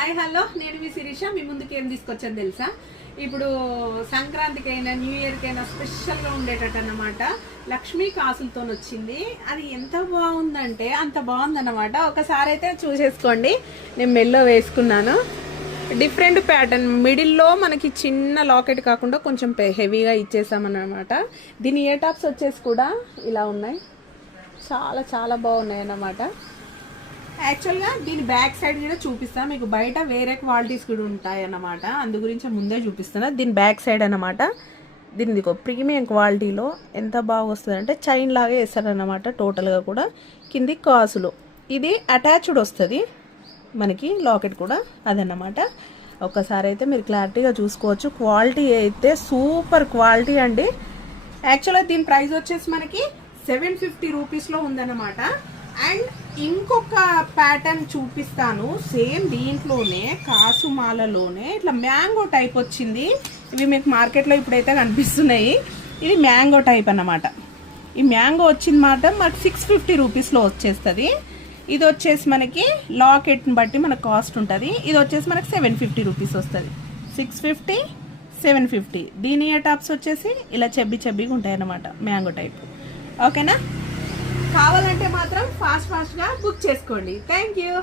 Hi hello నేను మీ శిరీష మీ ముందుకు ఏం తీసుకొచ్చాను తెలుసా ఇప్పుడు సంక్రాంతికైనా న్యూ ఇయర్కైనా స్పెషల్గా ఉండేటట్టు అన్నమాట లక్ష్మీ కాసులతో వచ్చింది. అది ఎంత బాగుందంటే అంత బాగుందన్నమాట. ఒకసారి అయితే చూసేసుకోండి. నేను మెల్లో వేసుకున్నాను. డిఫరెంట్ ప్యాటర్న్, మిడిల్లో మనకి చిన్న లాకెట్ కాకుండా కొంచెం హెవీగా ఇచ్చేసామన్నమాట. దీని ఇయర్ టాప్స్ వచ్చేసి కూడా ఇలా ఉన్నాయి, చాలా చాలా బాగున్నాయి అన్నమాట. యాక్చువల్గా దీని బ్యాక్ సైడ్ కూడా చూపిస్తాను మీకు. బయట వేరే క్వాలిటీస్ కూడా ఉంటాయి అన్నమాట, అందు గురించి ముందే చూపిస్తున్నా. దీని బ్యాక్ సైడ్ అన్నమాట. దీనిది ప్రీమియం క్వాలిటీలో ఎంత బాగా వస్తుంది అంటే చైన్ లాగే వేస్తారన్నమాట. టోటల్గా కూడా కింది కాసులు ఇది అటాచ్డ్ వస్తుంది మనకి, లాకెట్ కూడా అదన్నమాట. ఒక్కసారి అయితే మీరు క్లారిటీగా చూసుకోవచ్చు. క్వాలిటీ అయితే సూపర్ క్వాలిటీ అండి. యాక్చువల్గా దీని ప్రైస్ వచ్చేసి మనకి 750 రూపీస్లో ఉందన్నమాట. అండ్ ఇంకొక ప్యాటర్న్ చూపిస్తాను, సేమ్ దీంట్లోనే కాసుమాలలోనే ఇట్లా మ్యాంగో టైప్ వచ్చింది. ఇవి మీకు మార్కెట్లో ఇప్పుడైతే కనిపిస్తున్నాయి. ఇది మ్యాంగో టైప్ అన్నమాట. ఈ మ్యాంగో వచ్చింది మాట మనకి 650 రూపీస్లో వచ్చేస్తుంది. ఇది వచ్చేసి మనకి లాకెట్ని బట్టి మనకు కాస్ట్ ఉంటుంది. ఇది వచ్చేసి మనకి 750 రూపీస్ వస్తుంది. 650 750. దీని ఇయర్ టాప్స్ వచ్చేసి ఇలా చెబ్బిగా ఉంటాయి అన్నమాట, మ్యాంగో టైప్. ఓకేనా? కావాలంటే మాత్రం ఫాస్ట్గా బుక్ చేసుకోండి. Thank you.